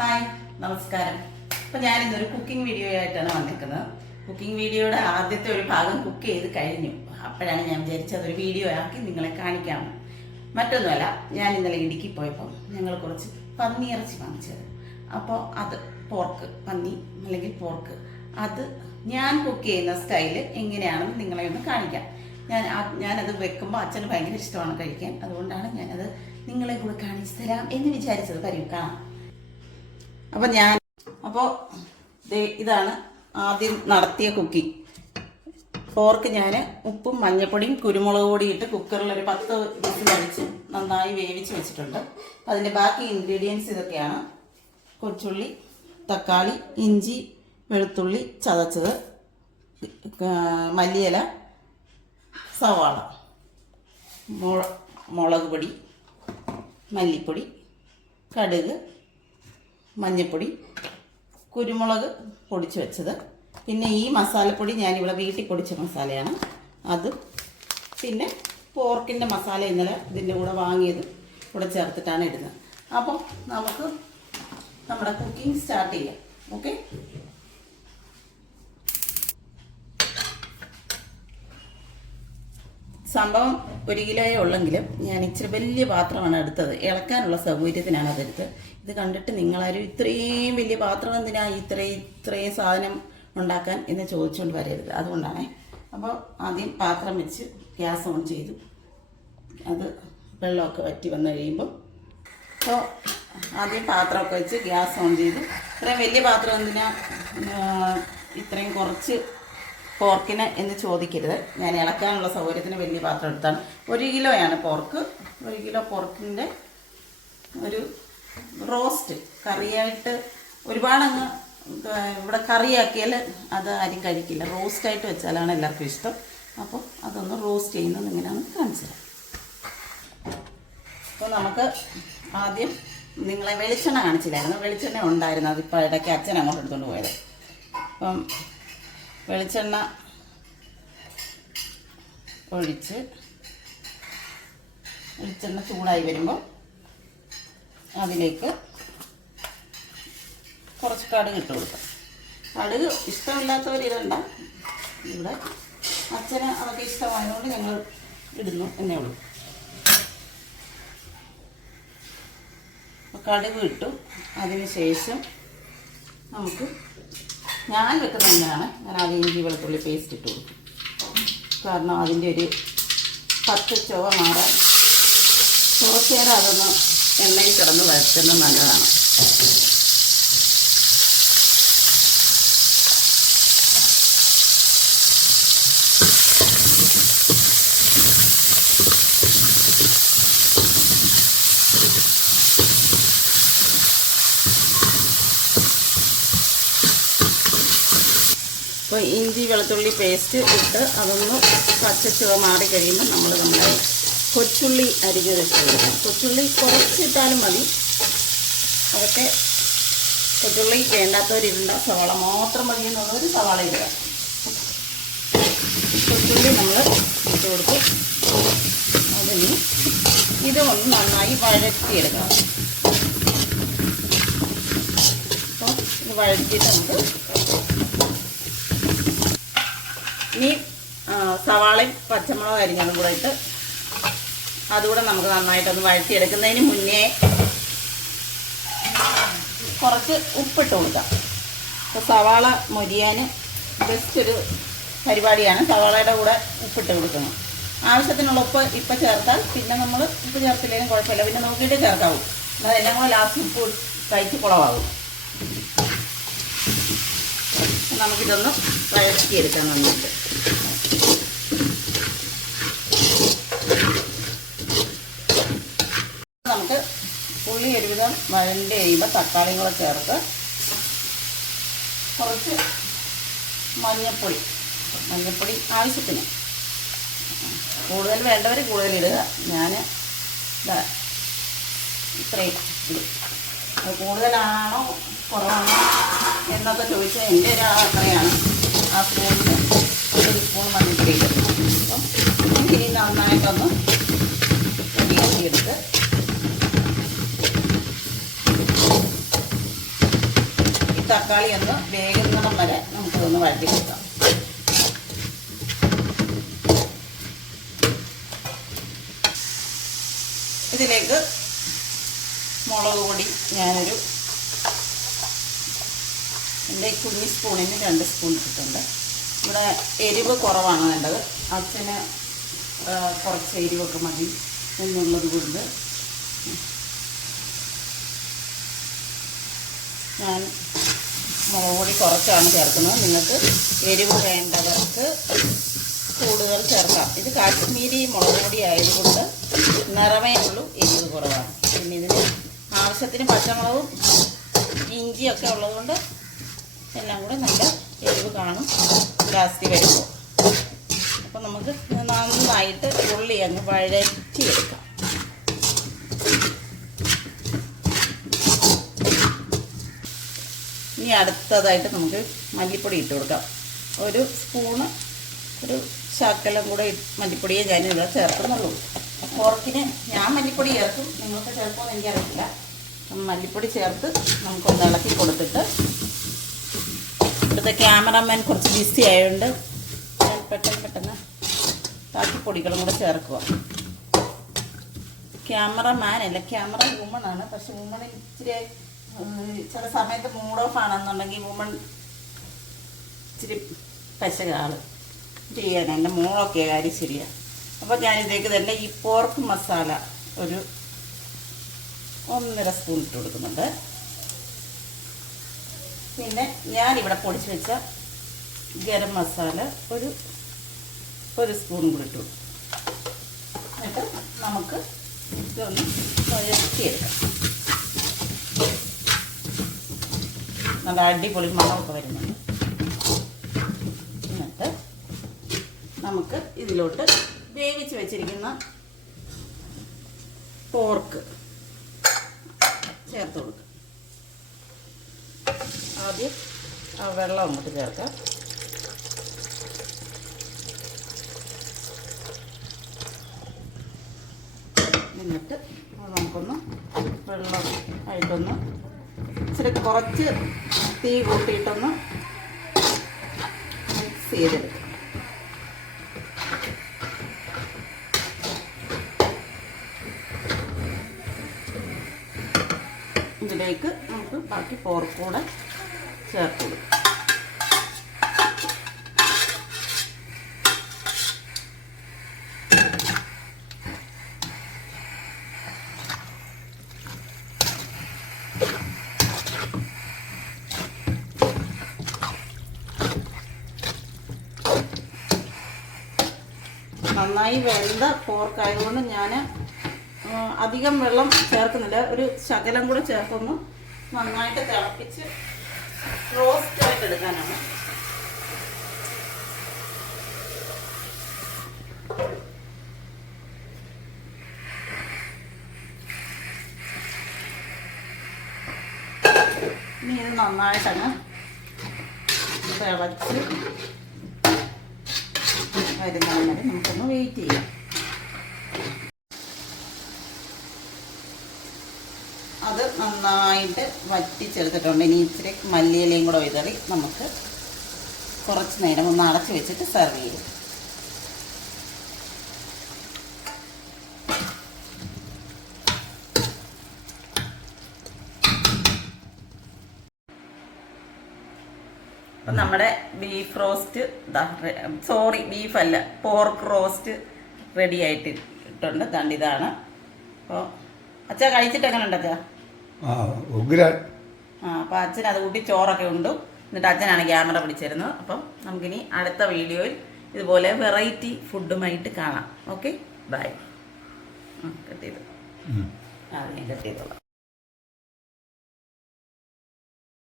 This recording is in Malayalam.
ഹായ് നമസ്കാരം. അപ്പൊ ഞാൻ ഇന്നൊരു കുക്കിംഗ് വീഡിയോ ആയിട്ടാണ് വന്നിരിക്കുന്നത്. കുക്കിംഗ് വീഡിയോയുടെ ആദ്യത്തെ ഒരു ഭാഗം കുക്ക് ചെയ്ത് കഴിഞ്ഞു. അപ്പോഴാണ് ഞാൻ വിചാരിച്ചത് ഒരു വീഡിയോ ആക്കി നിങ്ങളെ കാണിക്കാം. മറ്റൊന്നുമല്ല ഞാൻ ഇന്നലെ ഇടുക്കി പോയപ്പോൾ ഞങ്ങൾ കുറച്ച് പന്നിയിറച്ചി വാങ്ങിച്ചത്. അപ്പോൾ അത് പോർക്ക് പന്നി അല്ലെങ്കിൽ പോർക്ക് അത് ഞാൻ കുക്ക് ചെയ്യുന്ന സ്റ്റൈൽ എങ്ങനെയാണെന്ന് നിങ്ങളെ ഒന്ന് കാണിക്കാം. ഞാൻ ഞാനത് വെക്കുമ്പോൾ അച്ഛന് ഭയങ്കര ഇഷ്ടമാണ് കഴിക്കാൻ. അതുകൊണ്ടാണ് ഞാനത് നിങ്ങളെ കൂടെ കാണിച്ചു തരാം എന്ന് വിചാരിച്ചത്. വരും കാണാം. അപ്പൊ ഞാൻ അപ്പോൾ ഇതാണ് ആദ്യം നടത്തിയ കുക്കിംഗ് ഫോർക്ക് ഞാൻ ഉപ്പും മഞ്ഞപ്പൊടിയും കുരുമുളക് പൊടിയും ഇട്ട് കുക്കറിൽ ഒരു പത്ത് വിസിലടിച്ച് നന്നായി വേവിച്ച് വെച്ചിട്ടുണ്ട്. അപ്പം അതിന്റെ ബാക്കി ഇൻഗ്രീഡിയൻസ് ഇതൊക്കെയാണ്. കൊച്ചുള്ളി തക്കാളി ഇഞ്ചി വെളുത്തുള്ളി ചതച്ചത് മല്ലിയില സവാള മുളക് പൊടി മല്ലിപ്പൊടി കടുക് മഞ്ഞൾപ്പൊടി കുരുമുളക് പൊടിച്ച് വെച്ചത്. പിന്നെ ഈ മസാലപ്പൊടി ഞാനിവിടെ വീട്ടിൽ പൊടിച്ച മസാലയാണ്. അത് പിന്നെ പോർക്കിന്റെ മസാല ഇന്നലെ ഇതിന്റെ കൂടെ വാങ്ങിയത് കൂടെ ചേർത്തിട്ടാണ് ഇടുന്നത്. അപ്പം നമുക്ക് നമ്മുടെ കുക്കിംഗ് സ്റ്റാർട്ട് ചെയ്യാം. ഓക്കെ? സംഭവം ഒരു കിലോയെ ഉള്ളെങ്കിലും ഞാൻ ഇച്ചിരി വലിയ പാത്രമാണ് എടുത്തത്. ഇളക്കാനുള്ള സൗകര്യത്തിനാണ് അതെടുത്ത് ഇത് കണ്ടിട്ട് നിങ്ങളാരും ഇത്രയും വലിയ പാത്രം എന്തിനാ ഇത്രയും ഇത്രയും സാധനം ഉണ്ടാക്കാൻ എന്ന് ചോദിച്ചുകൊണ്ട് വരരുത്. അതുകൊണ്ടാണേ. അപ്പോൾ ആദ്യം പാത്രം വെച്ച് ഗ്യാസ് ഓൺ ചെയ്തു. അത് വെള്ളമൊക്കെ വറ്റി വന്നു കഴിയുമ്പോൾ അപ്പോൾ ആദ്യം പാത്രമൊക്കെ വെച്ച് ഗ്യാസ് ഓൺ ചെയ്തു. ഇത്രയും വലിയ പാത്രം എന്തിനാ ഇത്രയും കുറച്ച് പോർക്കിന് എന്ന് ചോദിക്കരുത്. ഞാൻ ഇളക്കാനുള്ള സൗകര്യത്തിന് വലിയ പാത്രം എടുത്താണ്. ഒരു കിലോയാണ് പോർക്ക്. ഒരു കിലോ പോർക്കിന്റെ ഒരു റോസ്റ്റ്. കറിയായിട്ട് ഒരുപാടങ്ങ് ഇവിടെ കറിയാക്കിയാൽ അത് ആരും കഴിക്കില്ല. റോസ്റ്റായിട്ട് വെച്ചാലാണ് എല്ലാവർക്കും ഇഷ്ടം. അപ്പോൾ അതൊന്ന് റോസ്റ്റ് ചെയ്യുന്നത് എങ്ങനെയാണെന്ന് കാണിച്ചു അപ്പോൾ നമുക്ക് ആദ്യം നിങ്ങളെ വെളിച്ചെണ്ണ കാണിച്ചില്ലായിരുന്നു. വെളിച്ചെണ്ണ ഉണ്ടായിരുന്നു. അതിപ്പോൾ ഇടയ്ക്ക് അച്ഛൻ അങ്ങോട്ട് എടുത്തുകൊണ്ട് പോയത്. അപ്പം വെളിച്ചെണ്ണ ഒഴിച്ച് വെളിച്ചെണ്ണ ചൂടായി വരുമ്പോൾ അതിലേക്ക് കുറച്ച് കടുക് ഇട്ട് കൊടുക്കാം. കടുക് ഇഷ്ടമില്ലാത്തവർ ഇടണ്ട ഇവിടെ അച്ഛന് അതൊക്കെ ഇഷ്ടമായതുകൊണ്ട് ഞങ്ങൾ ഇടുന്നു എന്നേ ഉള്ളൂ. കടുക് ഇട്ടു. അതിന് ശേഷം നമുക്ക് ഞാൻ വെക്കുന്ന എങ്ങനെയാണ് ഞാൻ ആദ്യം ഇഞ്ചി വെളുത്തുള്ളി പേസ്റ്റ് ഇട്ട് കൊടുക്കും. കാരണം അതിന്റെ ഒരു പത്ത് ചുവ മാറാൻ കുറച്ച് നേരം അതൊന്ന് എണ്ണയിൽ കിടന്ന് വരട്ടുന്നത് നല്ലതാണ്. അപ്പോൾ ഇഞ്ചി വെളുത്തുള്ളി പേസ്റ്റ് ഇട്ട് അതൊന്ന് പച്ച ചുവ മാറി കഴിയുമ്പോൾ നമ്മൾ നമ്മുടെ കൊച്ചുള്ളി അരിഞ്ഞത് ഇട്ട് കൊച്ചുള്ളി കുറച്ചിട്ടാലും മതി. അതൊക്കെ കൊച്ചുള്ളി വേണ്ടാത്തവരിടണ്ട സവാള മാത്രം മതി എന്നുള്ളൊരു സവാള ഇടുക. കൊച്ചുള്ളി നമ്മൾ ഇട്ട് കൊടുക്കും അതിന് ഇത് ഒന്ന് നന്നായി വഴറ്റിയെടുക്കണം. അപ്പോൾ ഇത് വഴറ്റിയിട്ട് നമുക്ക് ഇനി സവാളയും പച്ചമുളകും അരിഞ്ഞതും കൂടെ ഇട്ട് അതുകൂടെ നമുക്ക് നന്നായിട്ടൊന്ന് വഴറ്റിയെടുക്കുന്നതിന് മുന്നേ കുറച്ച് ഉപ്പിട്ട് കൊടുക്കാം. അപ്പോൾ സവാള മൊരിയാൻ ബെസ്റ്റ് ഒരു പരിപാടിയാണ്. സവാളയുടെ കൂടെ ഉപ്പിട്ട് കൊടുക്കുന്നത് ആവശ്യത്തിനുള്ള ഉപ്പ് ഇപ്പം ചേർത്താൽ പിന്നെ നമ്മൾ ഉപ്പ് ചേർത്തില്ലെങ്കിലും കുഴപ്പമില്ല. പിന്നെ നോക്കിയിട്ട് ചേർക്കാവൂ. അതെല്ലാം കൂടെ ലാസ്റ്റ് ഉപ്പ് കഴിച്ച് കുളമാകും നമുക്കിതൊന്ന് വഴറ്റിയെടുക്കാൻ വേണ്ടിയിട്ട്. നമുക്ക് ഉള്ളി ഒരുവിധം വഴണ്ട് കഴിയുമ്പോൾ തക്കാളിയും കൂടെ ചേർത്ത് കുറച്ച് മഞ്ഞൾപ്പൊടി മഞ്ഞൾപ്പൊടി ആവശ്യത്തിന്. കൂടുതൽ വേണ്ടവർ കൂടുതൽ ഇടുക. ഞാൻ ഇത്രയും ഇടും. കൂടുതലാണോ കുറവാണോ എന്നൊക്കെ ചോദിച്ചാൽ എന്റെ ഒരു അത്രയാണ് ആ സ്പൂണിന് ഒരു സ്പൂൺ മഞ്ഞൾപ്പൊടി ഇടും അപ്പം ഇനി നന്നായിട്ടൊന്ന് തക്കാളി ഒന്ന് വേകുന്നിടം വരെ നമുക്കൊന്ന് വഴറ്റി കൊടുക്കാം ഇതിലേക്ക് മുളക് പൊടി ഞാനൊരു എന്റെ കുഞ്ഞി സ്പൂണിന് രണ്ട് സ്പൂൺ ഇട്ടിട്ടുണ്ട്. ഇവിടെ എരിവ് കുറവാണ് വേണ്ടത്. അച്ഛന് കുറച്ച് എരിവൊക്കെ മതി എന്നുള്ളത് കൊണ്ട്. ഞാൻ മുളക് പൊടി കുറച്ചാണ് ചേർക്കുന്നത്. നിങ്ങൾക്ക് എരിവ് വേണ്ടവർക്ക് കൂടുതൽ ചേർക്കാം. ഇത് കാശ്മീരി മുളക് പൊടി ആയതുകൊണ്ട് നിറമേ ഉള്ളൂ എരിവ് കുറവാണ്. പിന്നെ ഇതിന് ആവശ്യത്തിന് പച്ചമുളകും ഇഞ്ചിയൊക്കെ ഉള്ളതുകൊണ്ട് എല്ലാം കൂടെ നല്ല എരിവ് കാണും. ലാസ്റ്റ് വരുമ്പോൾ. അപ്പം നമുക്ക് നന്നായിട്ട് ഉള്ളി അങ്ങ് വഴറ്റിയെടുക്കാം. ഇനി അടുത്തതായിട്ട് നമുക്ക് മല്ലിപ്പൊടി ഇട്ട് കൊടുക്കാം. ഒരു സ്പൂണ് ഒരു ശാക്കെല്ലാം കൂടെ മല്ലിപ്പൊടിയെ ഞാൻ ഇവിടെ ചേർക്കുന്നുള്ളൂ. പോർക്കിന് ഞാൻ മല്ലിപ്പൊടി ചേർക്കും. നിങ്ങൾക്ക് ചേർക്കുമെന്ന് എനിക്കറിയില്ല. മല്ലിപ്പൊടി ചേർത്ത് നമുക്കൊന്ന് ഇളക്കി കൊടുത്തിട്ട് ഇവിടുത്തെ ക്യാമറാമാൻ കുറച്ച് ബിസി ആയതുകൊണ്ട് പെട്ടെന്ന് പെട്ടെന്ന് ബാക്കി കൂടെ ചേർക്കുക ക്യാമറമാൻ അല്ല ക്യാമറ വുമൺ ആണ്. പക്ഷെ വുമൺ ഇച്ചിരി ചില സമയത്ത് മൂഡ് ഓഫ് ആണെന്നുണ്ടെങ്കിൽ വുമൺ ഇച്ചിരി പശക ആൾ എന്റെ മോളൊക്കെ കാര്യം ശരിയാണ് അപ്പോൾ ഞാൻ ഇതിലേക്ക് തന്നെ ഈ പോർക്ക് മസാല ഒരു ഒന്നര സ്പൂൺ ഇട്ട് കൊടുക്കുന്നുണ്ട്. പിന്നെ ഞാനിവിടെ പൊടിച്ച് വെച്ച ഗരം മസാല ഒരു ഒരു സ്പൂൺ കൂടി ഇട്ടു. എന്നിട്ട് നമുക്ക് ഇതൊന്ന് വഴറ്റിയെടുക്കാം നല്ല അടിപൊളി മണമൊക്കെ വരുന്നുണ്ട്. എന്നിട്ട് നമുക്ക് ഇതിലോട്ട് വേവിച്ച് വെച്ചിരിക്കുന്ന പോർക്ക് ചേർത്ത് കൊടുക്കുക ആദ്യം ആ വെള്ളം അങ്ങോട്ട് ചേർക്കാം. എന്നിട്ട് നമുക്കൊന്ന് വെള്ളം ആയിട്ടൊന്ന് ഇച്ചിരി കുറച്ച് തീ കൂട്ടിയിട്ടൊന്ന് മിക്സ് ചെയ്തെടുക്കാം. ഇതിലേക്ക് നമുക്ക് ബാക്കി പോർക്ക് കൂടെ ചേർത്ത് നന്നായി വെന്ത പോർക്ക് ആയതുകൊണ്ട് ഞാൻ അധികം വെള്ളം ചേർക്കുന്നില്ല. ഒരു ശകലം കൂടെ ചേർക്കുന്നു നന്നായിട്ട് തിളപ്പിച്ച് റോസ്റ്റ് ആയിട്ട് എടുക്കാനാണ്. ഇനി ഇത് നന്നായിട്ടങ്ങ് തിളച്ച് വരുന്നതിന് വരെ നമുക്കൊന്ന് വെയിറ്റ് ചെയ്യാം അത് നന്നായിട്ട് വറ്റിച്ചെടുത്തിട്ടുണ്ട്. ഇനി ഇച്ചിരി മല്ലിയിലയും കൂടെ വിതറി നമുക്ക് കുറച്ച് നേരം ഒന്ന് അടച്ച് വെച്ചിട്ട് സെർവ് ചെയ്യും. നമ്മുടെ ബീഫ് റോസ്റ്റ് സോറി ബീഫ് അല്ല പോർക്ക് റോസ്റ്റ് റെഡി ആയിട്ട് ഇട്ടുണ്ട് ദാണ്ട് ഇതാണ്. അപ്പോൾ അച്ഛാ കഴിച്ചിട്ട് എങ്ങനെ ഉണ്ട് അച്ഛാ? ആ അപ്പം അച്ഛൻ അത് കൂട്ടി ചോറൊക്കെ ഉണ്ട്. എന്നിട്ട് അച്ഛനാണ് ക്യാമറ പിടിച്ചിരുന്നത്. അപ്പം നമുക്കിനി അടുത്ത വീഡിയോയിൽ ഇതുപോലെ വെറൈറ്റി ഫുഡുമായിട്ട് കാണാം. ഓക്കെ ബൈ കട്ട് ചെയ്തു. ആ ഞാൻ കട്ട് ചെയ്തോളാം.